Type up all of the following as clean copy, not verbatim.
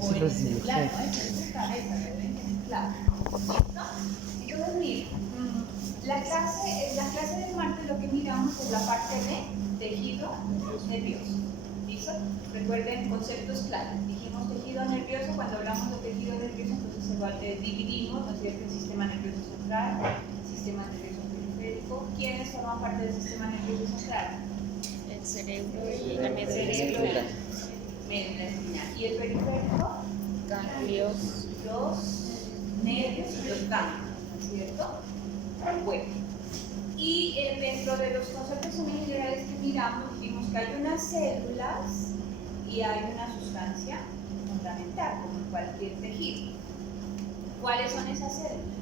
O en este plano, esta es cabeza, deben tener claro. ¿Listo? Entonces, miren, la clase del martes lo que miramos es la parte de tejido nervioso. ¿Listo? Recuerden conceptos claves. Dijimos tejido nervioso, cuando hablamos de tejido nervioso, entonces igual dividimos, ¿no es cierto?, el sistema nervioso central, el sistema nervioso periférico. ¿Quiénes forman parte del sistema nervioso central? El cerebro y la médula espinal. Médula espinal. ¿Y el periférico? Ganglios. Los nervios y los ganglios, ¿no es cierto? Bueno, y dentro de los conceptos generales que miramos, vimos que hay unas células y hay una sustancia fundamental, como en cualquier tejido. ¿Cuáles son esas células?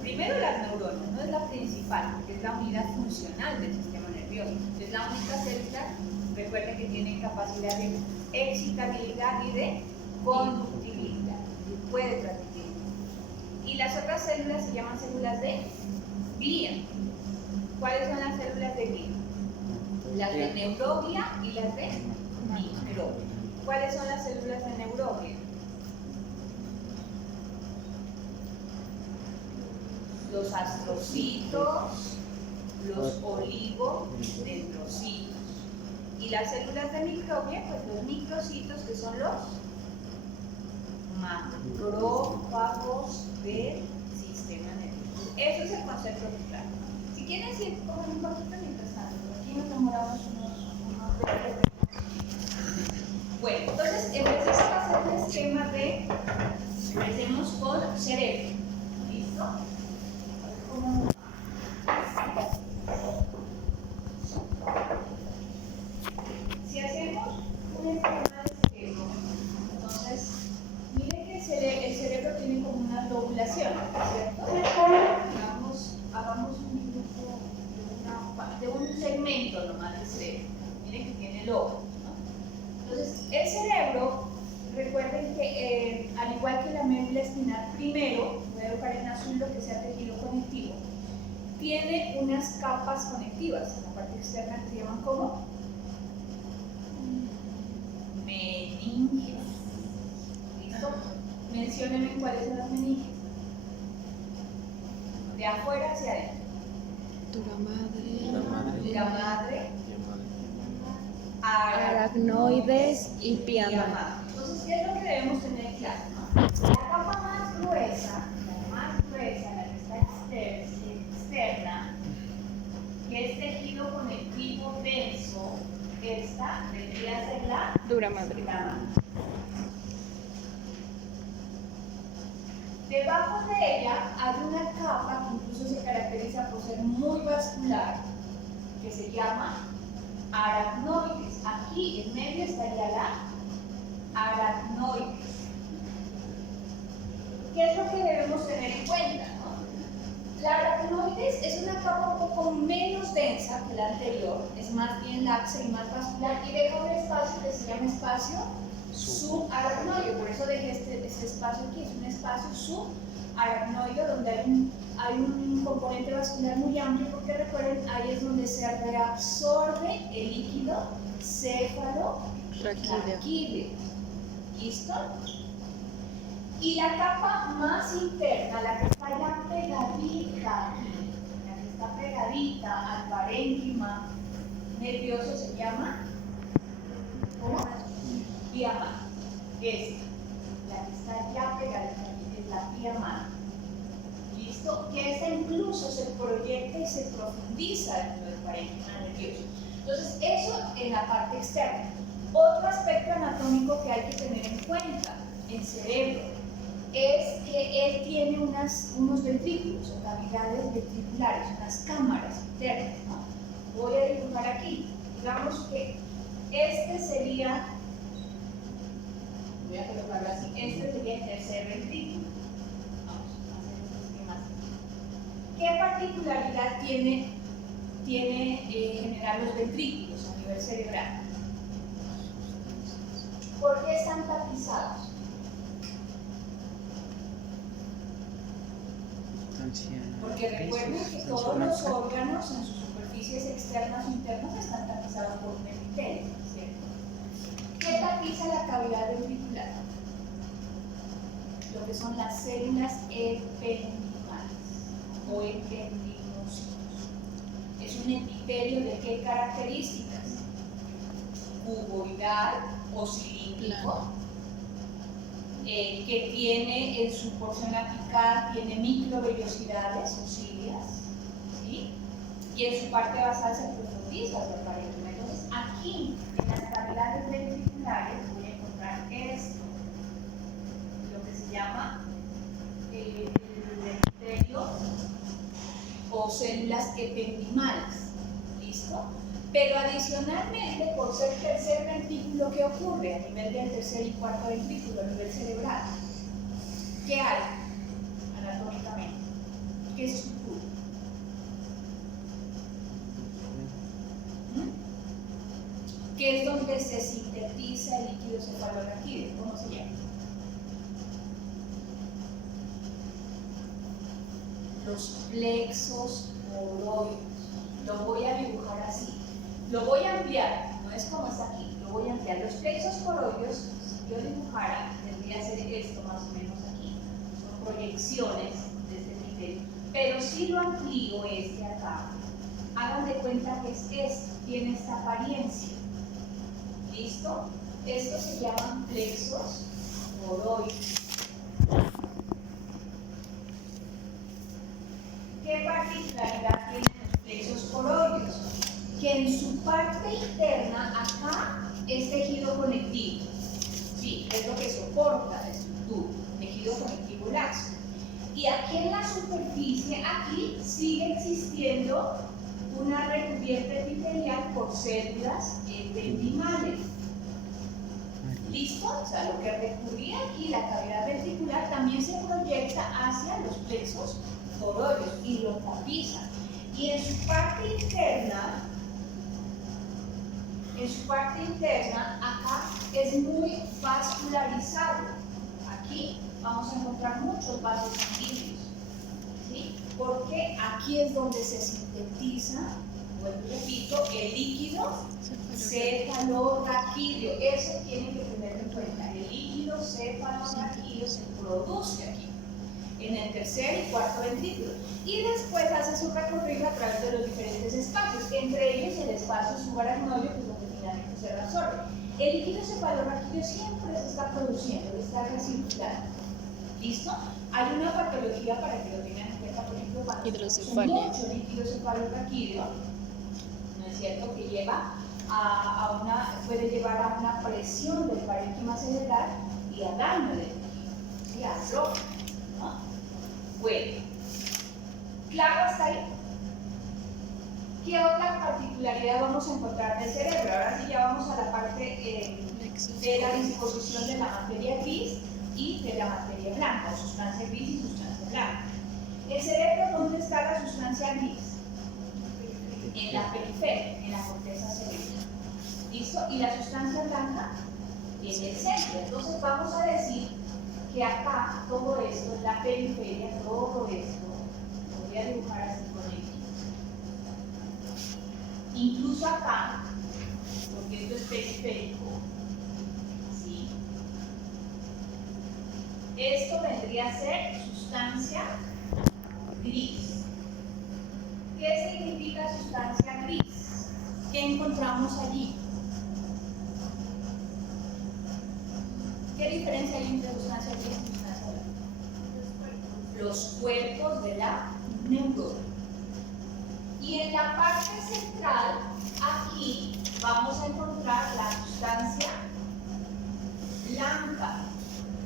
Primero las neuronas, no es la principal, porque es la unidad funcional del sistema nervioso. Es la única célula, recuerden, que tiene capacidad de excitabilidad y de conductibilidad, y puede transmitir. Y las otras células se llaman células de glía. ¿Cuáles son las células de glía? Las de neuroglia y las de microglia. ¿Cuáles son las células de neuroglia? Los astrocitos, los oligodendrocitos. Y las células de microglia, pues los microcitos, que son los macrófagos del sistema nervioso. Eso es el concepto claro. Si quieren ir con un poquito mientras tanto, aquí nos demoramos unos 20 minutos. Bueno, entonces empecemos a hacer el esquema de, empecemos con cerebro. ¿Listo? Si hacemos un esquema de cerebro, entonces miren que el cerebro tiene como una lobulación, ¿cierto? Hagamos un dibujo de un segmento nomás del cerebro. Miren que tiene lóbulos, ¿no? Entonces, el cerebro, recuerden que al igual que la médula espinal, primero, voy a dibujar en azul lo que sea tejido conectivo, tiene unas capas conectivas en la parte externa que se llaman como meninges. ¿Listo? Menciónenme cuáles son las meninges. De afuera hacia adentro. Dura madre, Aracnoides y pia madre. Entonces, ¿qué es lo que debemos tener claro? La capa más gruesa, la que está externa, que es tejido conectivo denso, esta vendría a ser la Dura madre. Debajo de ella hay una capa que incluso se caracteriza por ser muy vascular, que se llama aracnoides. Aquí en medio estaría la aracnoides. ¿Qué es lo que debemos tener en cuenta, no? La aracnoides es una capa un poco menos densa que la anterior, es más bien laxa y más vascular, y deja un espacio que se llama espacio subaracnoide. Por eso dejé este espacio aquí, es un espacio subaracnoide donde hay un componente vascular muy amplio, porque recuerden, ahí es donde se reabsorbe el líquido cefaloraquídeo. ¿Listo? Y la capa más interna, la que está ya pegadita aquí, la que está pegadita al parénquima nervioso, se llama vía madre. Es la que está ya pegadita aquí, es la vía madre. ¿Listo? Que esta incluso se proyecta y se profundiza dentro del parénquima nervioso. Entonces, eso en la parte externa. Otro aspecto anatómico que hay que tener en cuenta en cerebro es que él tiene unos ventrículos o cavidades ventriculares, unas cámaras internas, ¿no? Voy a dibujar aquí. Digamos que este sería, voy a colocarlo así, este sería el tercer ventrículo. Vamos a hacer este esquema así. ¿Qué particularidad tiene generar los ventrículos a nivel cerebral? ¿Por qué están tapizados? Porque recuerden que todos los órganos en sus superficies externas o internas están tapizados por un epitelio, ¿cierto? ¿Qué tapiza la cavidad ventricular? Lo que son las células ependimales o ependimocitos. Es un epitelio de qué características? Cuboidal o cilíndrico, que tiene en su porción apical, tiene microvellosidades o cilias, ¿sí? Y en su parte basal se profundiza hacia el parénquima. Entonces, aquí, en las cavidades ventriculares, voy a encontrar esto, lo que se llama el epitelio o células ependimales. ¿Listo? Pero adicionalmente, por ser tercer ventrículo, ¿qué ocurre a nivel del tercer y cuarto ventrículo, a nivel cerebral? ¿Qué hay anatómicamente? ¿Qué estructura? ¿Qué es donde se sintetiza el líquido cefalorraquídeo? ¿Cómo se llama? Los plexos coroides. Lo voy a dibujar así. Lo voy a ampliar, no es como está aquí, lo voy a ampliar. Los plexos coroides, si yo dibujara, tendría que ser esto más o menos aquí. Son proyecciones de este epitelio. Pero si lo amplío acá, hagan de cuenta que es esto, tiene esta apariencia. ¿Listo? Estos se llaman plexos coroides. ¿Qué particularidad tienen los plexos coroides? Que en su parte interna, acá, es tejido conectivo. Sí, es lo que soporta la estructura, tejido conectivo laxo. Y aquí en la superficie, aquí sigue existiendo una recubierta epitelial por células ependimales. ¿Listo? O sea, lo que recubría aquí la cavidad ventricular también se proyecta hacia los plexos coroides y lo tapiza. Y en su parte interna, acá es muy vascularizado. Aquí vamos a encontrar muchos vasos sanguíneos, ¿sí? Porque aquí es donde se sintetiza, vuelvo y repito, el líquido cefalorraquídeo. Eso tienen que tener en cuenta. El líquido cefalorraquídeo se produce aquí, en el tercer y cuarto ventrículo, y después hace su recorrido a través de los diferentes espacios, entre ellos el espacio subaracnoideo, que es donde finalmente se reabsorbe. El líquido cefalorraquídeo siempre se está produciendo, está recirculando. ¿Listo? Hay una patología para que lo tengan en cuenta, por ejemplo, cuando hidrocefalia. mucho líquido cefalorraquídeo, ¿no es cierto?, que lleva puede llevar a una presión del parénquima cerebral y a daño del tejido, ¿sí? A atrofia, ¿no? Bueno, claro hasta ahí. ¿Qué otra particularidad vamos a encontrar del cerebro? Ahora sí ya vamos a la parte de la disposición de la materia gris y de la materia blanca, o sustancia gris y sustancia blanca. ¿El cerebro dónde está la sustancia gris? En la periferia, en la corteza cerebral. ¿Listo? ¿Y la sustancia blanca? En el centro. Entonces vamos a decir que acá todo esto, la periferia, todo esto, lo voy a dibujar así con X. Incluso acá, porque esto es periférico, ¿sí? Esto vendría a ser sustancia gris. ¿Qué significa sustancia gris? ¿Qué encontramos allí? ¿Qué diferencia hay entre sustancia gris y sustancia blanca? Los cuerpos de la neurona. Y en la parte central, aquí, vamos a encontrar la sustancia blanca.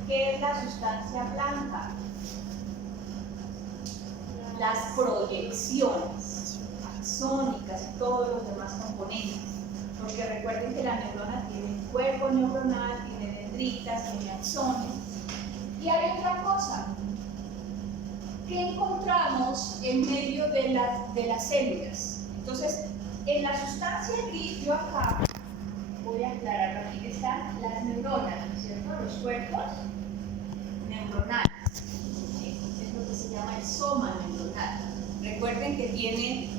¿Qué es la sustancia blanca? Las proyecciones axónicas y todos los demás componentes. Porque recuerden que la neurona tiene un cuerpo neuronal, tiene dendritas, tiene axones. Y hay otra cosa. ¿Qué encontramos en medio de las células? Entonces, en la sustancia gris, yo acá voy a aclarar, aquí están las neuronas, ¿no es cierto? Los cuerpos neuronales. ¿Sí? Es lo que se llama el soma neuronal. Recuerden que tiene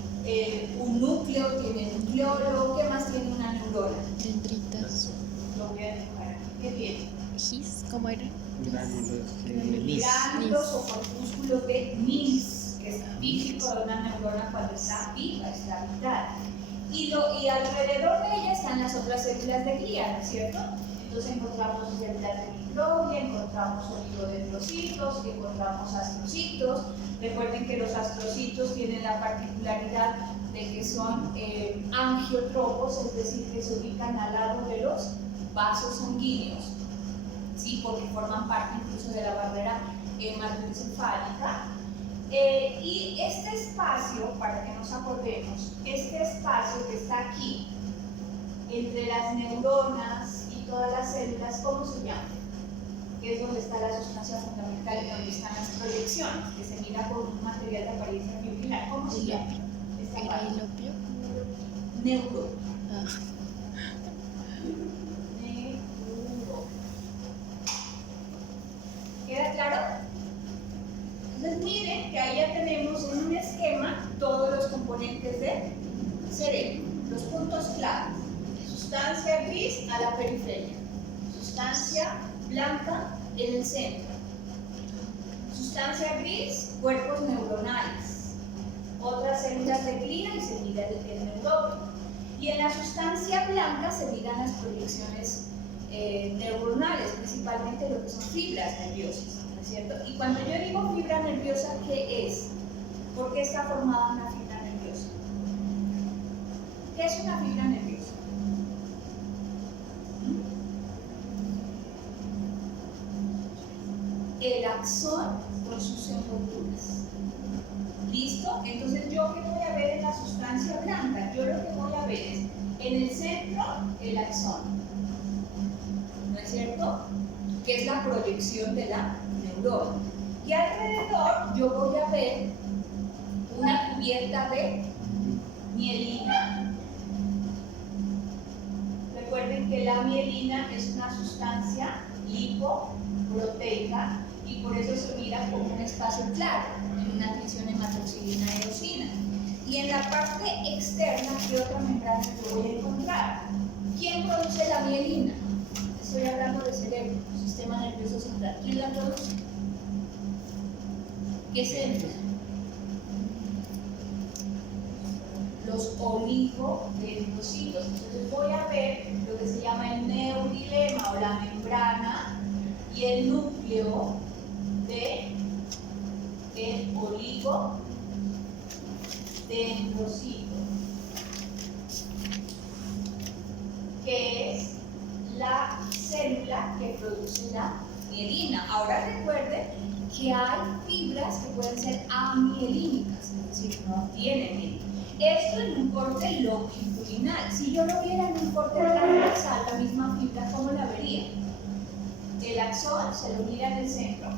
un núcleo, tiene nucleolo. ¿Qué más tiene una neurona? Dendritas. Lo voy a dibujar ¿Qué tiene? His, ¿cómo era? Gránulos o corpúsculos de NIS, que es típico de una neurona cuando está viva, está vital. Y alrededor de ella están las otras células de glía, ¿no es cierto? Entonces encontramos células de microglia, encontramos oligodendrocitos, encontramos astrocitos. Recuerden que los astrocitos tienen la particularidad de que son angiotropos, es decir, que se ubican al lado de los vasos sanguíneos, ¿sí? Porque forman parte incluso de la barrera hematoencefálica. Y este espacio, para que nos acordemos, este espacio que está aquí, entre las neuronas y todas las células, ¿cómo se llama? Que es donde está la sustancia fundamental y donde están las proyecciones, que se mira con un material de apariencia fibrilar. ¿Cómo se llama? Esta ¿Era parte. el opio? Neuro. Ah, Neuro. ¿Queda claro? Entonces miren que ahí ya tenemos en un esquema todos los componentes del cerebro, los puntos claves. Sustancia gris a la periferia, sustancia blanca en el centro, sustancia gris, cuerpos neuronales, otras células de glía y se mira el neurónio. Y en la sustancia blanca se miran las proyecciones neuronales, principalmente lo que son fibras nerviosas, ¿no es cierto? Y cuando yo digo fibra nerviosa, ¿qué es? ¿Por qué está formada una fibra nerviosa? ¿Qué es una fibra nerviosa? El axón con sus envolturas. ¿Listo? Entonces, ¿yo qué voy a ver en la sustancia blanca? Yo lo que voy a ver es, en el centro, el axón. ¿No es cierto? Que es la proyección de la neurona. Y alrededor yo voy a ver una cubierta de mielina. Recuerden que la mielina es una sustancia lipoproteica y por eso se mira como un espacio claro en una tensión hematoxilina-eosina. Y en la parte externa, ¿qué otra membrana yo voy a encontrar? ¿Quién produce la mielina? Estoy hablando de cerebro, sistema nervioso central. ¿Quién la produce? ¿Qué centros? Los oligodendrocitos. Entonces voy a ver lo que se llama el neurilema o la membrana y el núcleo de el oligodendrocito, que es la célula que produce la mielina. Ahora recuerden que hay fibras que pueden ser amielínicas, es decir, no tienen mielina. Esto en un corte longitudinal. Si yo lo viera en un corte transversal, la misma fibra, ¿cómo la vería? El axón se lo mira en el centro,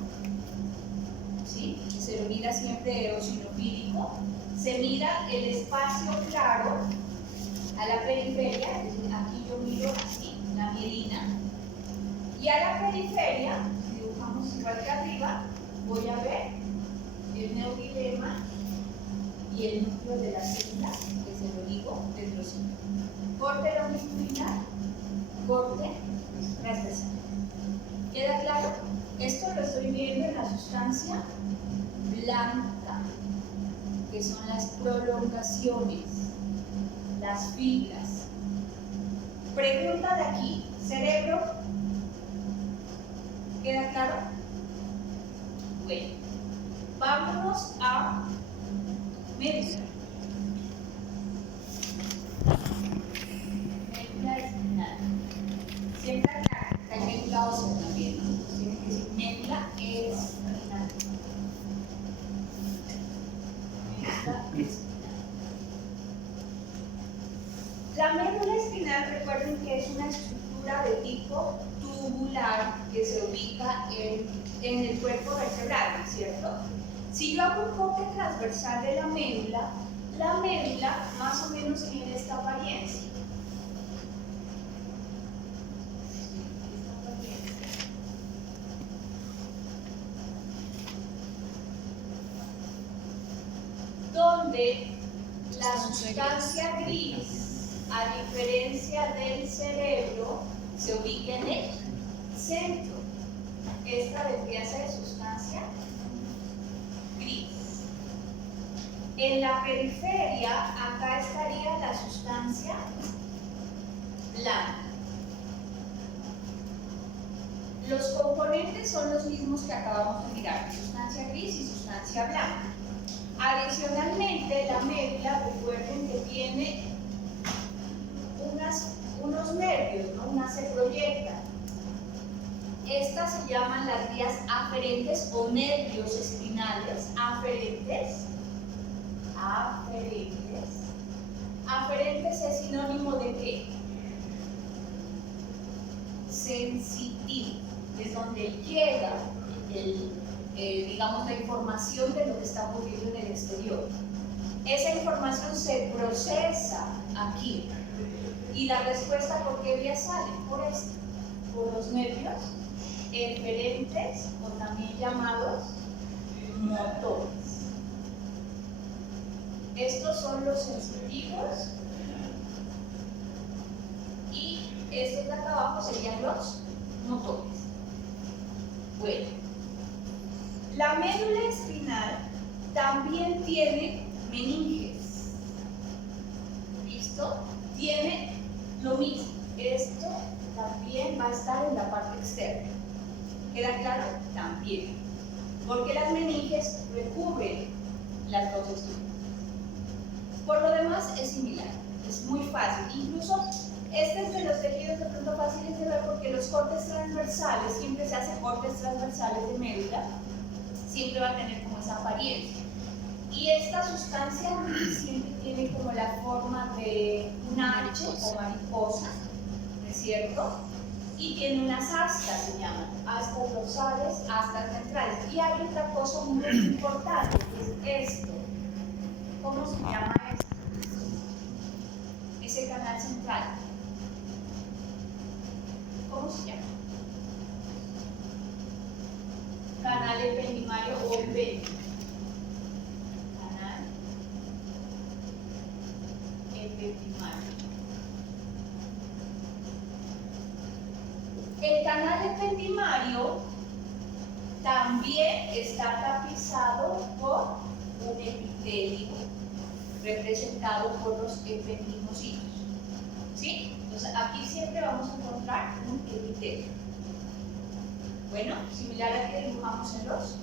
¿sí? Se lo mira siempre eosinofílico. Se mira el espacio claro a la periferia, es decir, aquí yo miro así, la mielina. Y a la periferia, si dibujamos igual que arriba, voy a ver el neurilema y el núcleo de la célula, que es el oligodendrocito. Corte longitudinal, corte transversal. ¿Queda claro? Esto lo estoy viendo en la sustancia blanca, que son las prolongaciones, las fibras. Pregunta de aquí, cerebro. ¿Queda claro? Bueno, vámonos a médula. Médula espinal. Siempre acá hay médula ósea también, ¿no? Tiene que decir médula espinal. Médula espinal. La médula espinal, recuerden que es una estructura de tipo tubular que se ubica en el cuerpo vertebral, ¿cierto? Si yo hago un corte transversal de la médula más o menos tiene esta apariencia. Donde la sustancia gris, a diferencia del cerebro, se ubica en ella. centro. Esta vendría a ser sustancia gris. En la periferia, acá estaría la sustancia blanca. Los componentes son los mismos que acabamos de mirar, sustancia gris y sustancia blanca. Adicionalmente, la médula, recuerden que tiene unos nervios, ¿no? Unas se proyectan. Estas se llaman las vías aferentes o nervios espinales. Aferentes. Aferentes es sinónimo de ¿qué? Sensitivo. Es donde llega digamos, la información de lo que está ocurriendo en el exterior. Esa información se procesa aquí. Y la respuesta, ¿por qué vía sale? Por esto, por los nervios eferentes, o también llamados motores. Estos son los sensitivos y estos de acá abajo serían los motores. Bueno, la médula espinal también tiene meninges. ¿Listo? Tiene lo mismo. Esto también va a estar en la parte externa. ¿Queda claro? También. Porque las meninges recubren las dos estructuras. Por lo demás es similar. Es muy fácil. Incluso este es de los tejidos de pronto fáciles de ver porque los cortes transversales, siempre se hacen cortes transversales de médula, siempre va a tener como esa apariencia. Y esta sustancia siempre tiene como la forma de una H o mariposa, ¿no es cierto? Y tiene unas astas, se llaman, astas dorsales, astas ventrales. Y hay otra cosa muy importante, que es esto. ¿Cómo se llama esto? Ese canal central. ¿Cómo se llama? Canal ependimario o ependio. Canal ependimario. El canal ependimario también está tapizado por un epitelio representado por los ependimocitos. ¿Sí? Entonces aquí siempre vamos a encontrar un epitelio. Bueno, similar al que dibujamos en los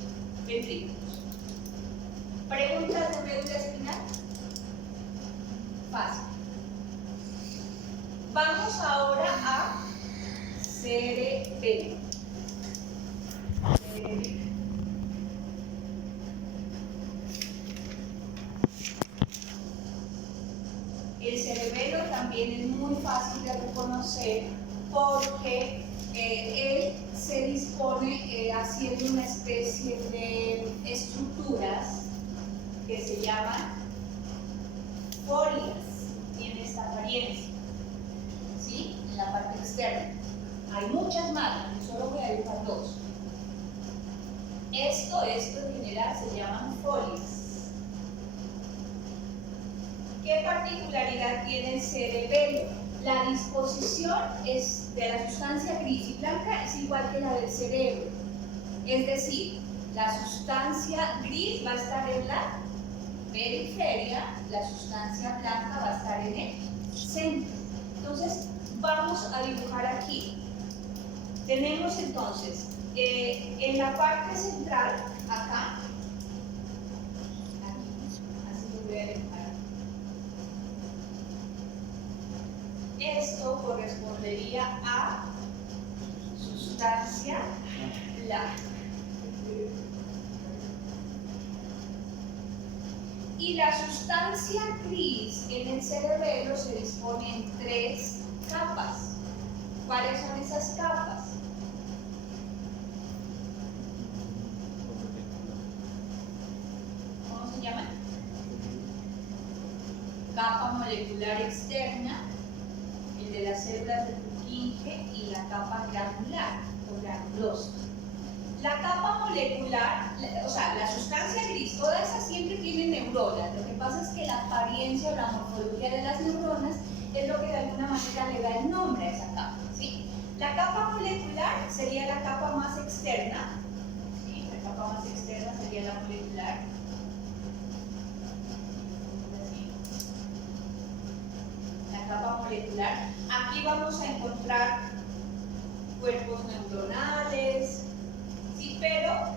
ventrículos. ¿Preguntas de médula espinal? Fácil. Vamos ahora a cerebelo. El cerebelo también es muy fácil de reconocer porque él se dispone haciendo una especie de estructuras que se llaman folias. Tiene esta apariencia, ¿sí? En la parte externa. Hay muchas más, yo solo voy a dibujar dos. Esto en general se llaman folias. ¿Qué particularidad tiene el cerebelo? La disposición es de la sustancia gris y blanca es igual que la del cerebro. Es decir, la sustancia gris va a estar en la periferia, la sustancia blanca va a estar en el centro. Entonces, vamos a dibujar aquí. Tenemos entonces, en la parte central, acá, así lo voy a dibujar. Esto correspondería a sustancia blanca. Y la sustancia gris en el cerebelo se dispone en tres capas. ¿Cuáles son esas capas? ¿Cómo se llaman? Capa molecular externa, el de las células de Purkinje, y la capa granular o granulosa. La capa molecular, o sea, la sustancia gris, toda esa siempre tiene neuronas. Lo que pasa es que la apariencia o la morfología de las neuronas es lo que de alguna manera le da el nombre a esa capa, ¿sí? La capa molecular molecular sería la capa más externa. ¿Sí? La capa más externa sería la molecular. Así. La capa molecular. Aquí vamos a encontrar cuerpos neuronales, ¿sí? Pero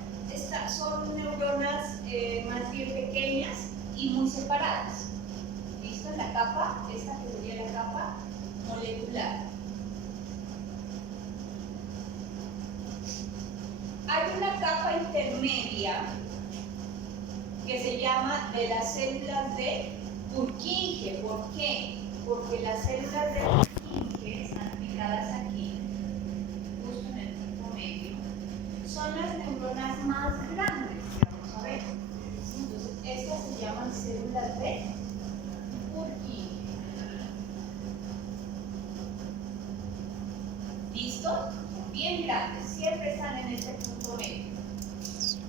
son neuronas más bien pequeñas y muy separadas. ¿Listo? La capa, esta que sería la capa molecular. Hay una capa intermedia que se llama de las células de Purkinje. ¿Por qué? Porque las células de Purkinje están ubicadas aquí, justo en el punto medio. Son las neuronas más grandes que vamos a ver. Entonces, estas se llaman células de Purkinje. ¿Listo? Bien grandes, siempre están en este punto medio.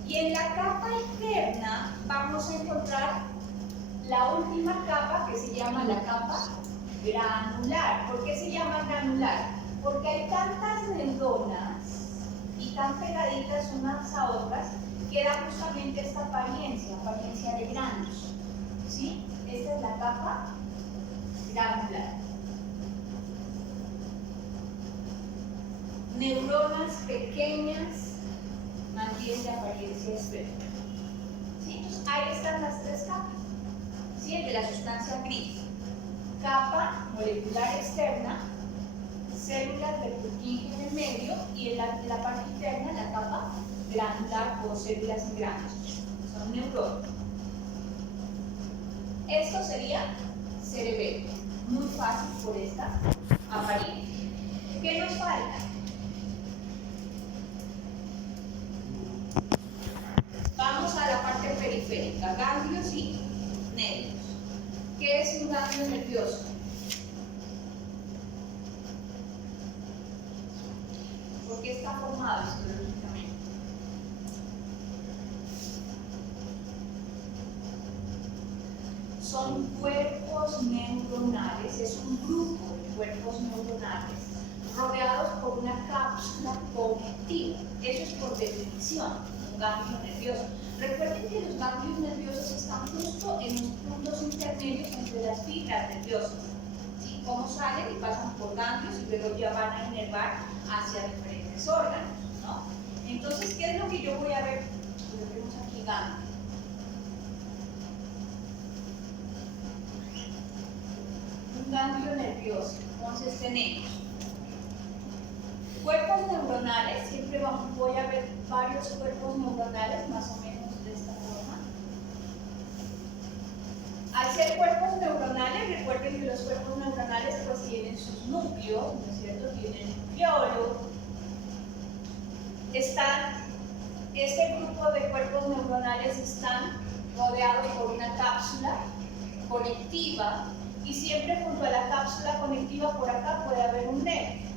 Y en la capa interna vamos a encontrar la última capa que se llama la capa granular. ¿Por qué se llama granular? Porque hay tantas neuronas y tan pegaditas unas a otras que da justamente esta apariencia de granos. ¿Sí? Esta es la capa granular. Neuronas pequeñas mantienen la apariencia esférica. ¿Sí? Entonces, ahí están las tres capas. ¿Sí? El de la sustancia gris. Capa molecular externa, células de Purkinje en el medio y en la parte interna la capa granular o células en granos. Son neuronas. Esto sería cerebelo. Muy fácil por esta apariencia. ¿Qué nos falta? Vamos a la parte periférica, ganglios y nervios. ¿Qué es un ganglio nervioso? ¿Por qué está formado histológicamente? Son cuerpos neuronales, es un grupo de cuerpos neuronales rodeados por una cápsula conectiva. Eso es por definición, un ganglio nervioso. Recuerden que los ganglios nerviosos están justo en los puntos intermedios entre las fibras nerviosas. ¿Sí? Cómo salen y pasan por ganglios y luego ya van a inervar hacia diferentes órganos, ¿no? Entonces, ¿qué es lo que yo voy a ver? Pues vemos aquí ganglios. Un ganglio nervioso. Entonces tenemos cuerpos neuronales, siempre voy a ver varios cuerpos neuronales, más o menos de esta forma. Al ser cuerpos neuronales, recuerden que los cuerpos neuronales pues tienen sus núcleos, ¿no es cierto? Tienen nucleolo. Este grupo de cuerpos neuronales están rodeados por una cápsula conectiva y siempre junto a la cápsula conectiva por acá puede haber un nervio.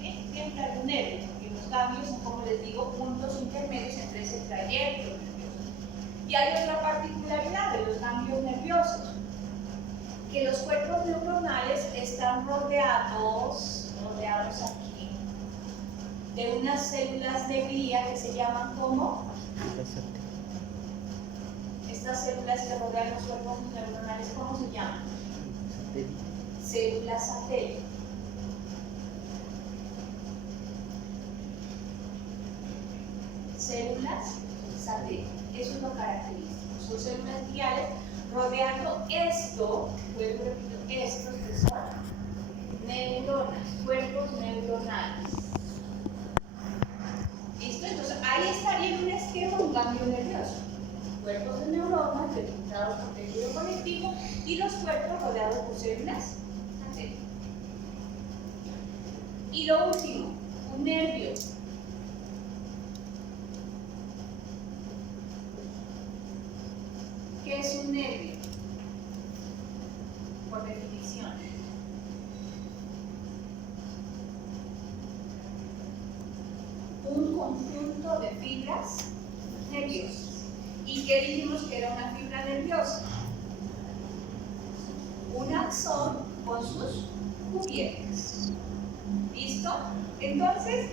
¿Sí? Siempre hay un nervio, porque los ganglios son, como les digo, puntos intermedios entre ese trayecto nervioso. Y hay otra particularidad de los ganglios nerviosos, que los cuerpos neuronales están rodeados aquí de unas células de glía que se llaman como estas células que rodean los cuerpos neuronales, ¿cómo se llaman? Células satélite. Células satélite. Eso es lo característico. Son células gliales rodeando esto, vuelvo y repito, estos que son neuronas, cuerpos neuronales. ¿Listo? Entonces ahí estaría en un esquema un ganglio nervioso. Cuerpos de neuronas delimitados por tejido conectivo y los cuerpos rodeados por células satélite. Y lo último, un nervio. ¿Qué es un nervio? Por definición. Un conjunto de fibras nerviosas. ¿Y qué dijimos que era una fibra nerviosa? Un axón con sus cubiertas. ¿Listo? Entonces,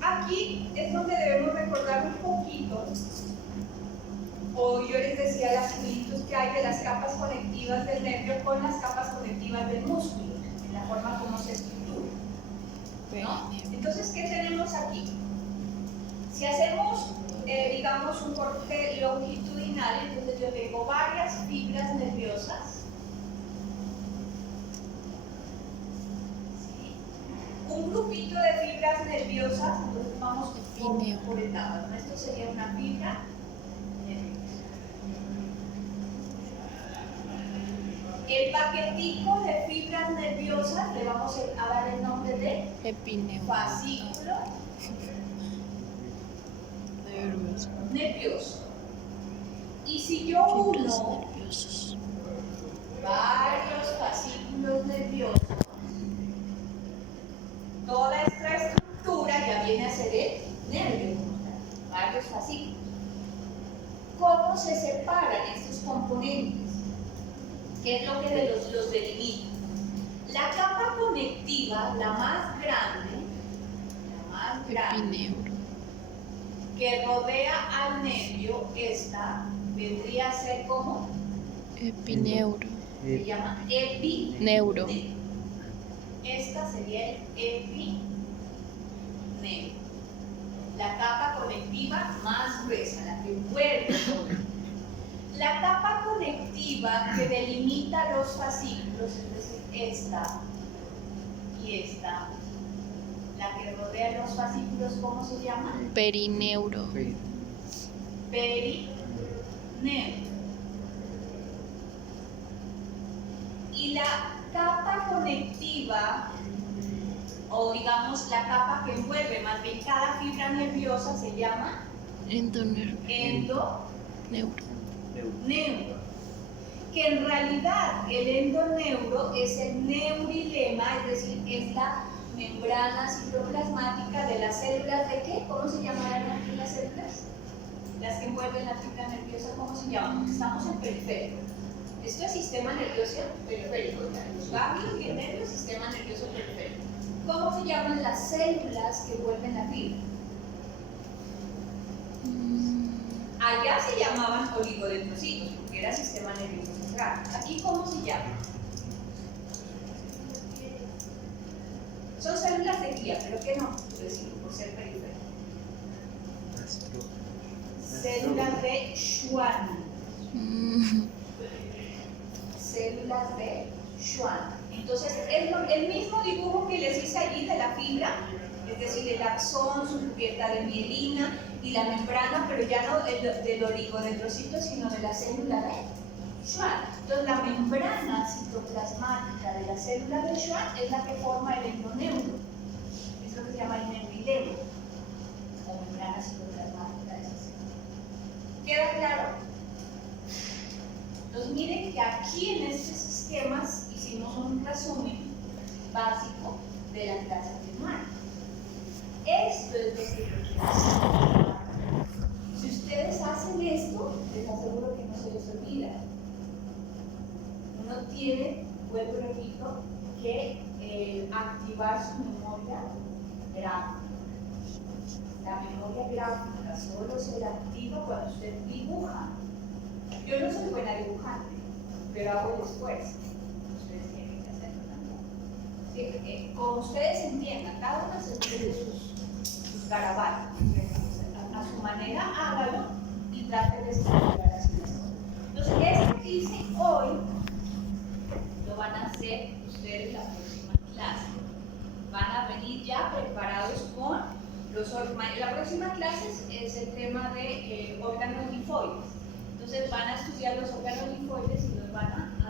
aquí es donde debemos recordar un poquito, o yo les decía las similitud que hay de las capas conectivas del nervio con las capas conectivas del músculo, en la forma como se estructura, ¿no? Entonces, ¿qué tenemos aquí? Si hacemos, digamos, un corte longitudinal, entonces yo tengo varias fibras nerviosas, ¿sí? Un grupito de fibras nerviosas, entonces vamos por etapas, ¿no? Esto sería una fibra nerviosa. El paquetico de fibras nerviosas le vamos a dar el nombre de Epineuro. fascículo nervioso. Y si yo Fibras uno nerviosas. varios fascículos nerviosos, toda esta estructura ya viene a ser el nervio, varios fascículos. ¿Cómo se separan estos componentes? ¿Qué es lo que los delimita? La capa conectiva, la más grande, Epineuro. que rodea al nervio, esta vendría a ser como Epineuro. se llama Neuro. Esta sería el epineuro, la capa conectiva más gruesa, la que envuelve todo. La capa conectiva que delimita los fascículos, es decir, esta y esta, la que rodea los fascículos, ¿cómo se llama? Perineuro. Perineuro. Y la capa conectiva, o digamos la capa que envuelve más bien cada fibra nerviosa, se llama Endoneuro. endoneuro, que en realidad el endoneuro es el neurilema, es decir, es la membrana citoplasmática de las células de ¿qué? ¿Cómo se llamarán aquí las células? Las que envuelven la fibra nerviosa, ¿cómo se llaman? Porque estamos en periférico. Esto es sistema nervioso periférico, los ganglios y el nervio, sistema nervioso periférico. ¿Cómo se llaman las células que envuelven la fibra? Allá se llamaban oligodendrocitos, porque era sistema nervioso central. Aquí, ¿cómo se llama? Son células de guía, pero que no, por ser periférico. Células de Schwann. Células de Schwann. Entonces, es el mismo dibujo que les hice allí de la fibra, es decir, el axón, su cubierta de mielina y la membrana, pero ya no del oligodendrocito, sino de la célula de Schwann. Entonces, la membrana citoplasmática de la célula de Schwann es la que forma el endoneuro. Es lo que se llama el neurilema, o membrana citoplasmática de esa célula. ¿Queda claro? Entonces, miren que aquí en estos esquemas hicimos un resumen básico de la clase primaria. Esto es lo que yo quiero hacer. Si ustedes hacen esto, les aseguro que no se les olvida. Uno tiene, vuelvo y repito, que activar su memoria gráfica. La memoria gráfica solo se activa cuando usted dibuja. Yo no soy buena dibujante, pero hago el esfuerzo. Ustedes tienen que hacerlo también. ¿Sí? Como ustedes entiendan, cada uno se tiene sus garabatos. A su manera, hágalo y trate de estructurar así las cosas. Entonces, esto que hice hoy lo van a hacer ustedes la próxima clase. Van a venir ya preparados con los órganos. La próxima clase es el tema de órganos linfoides. Entonces van a estudiar los órganos linfoides y los van a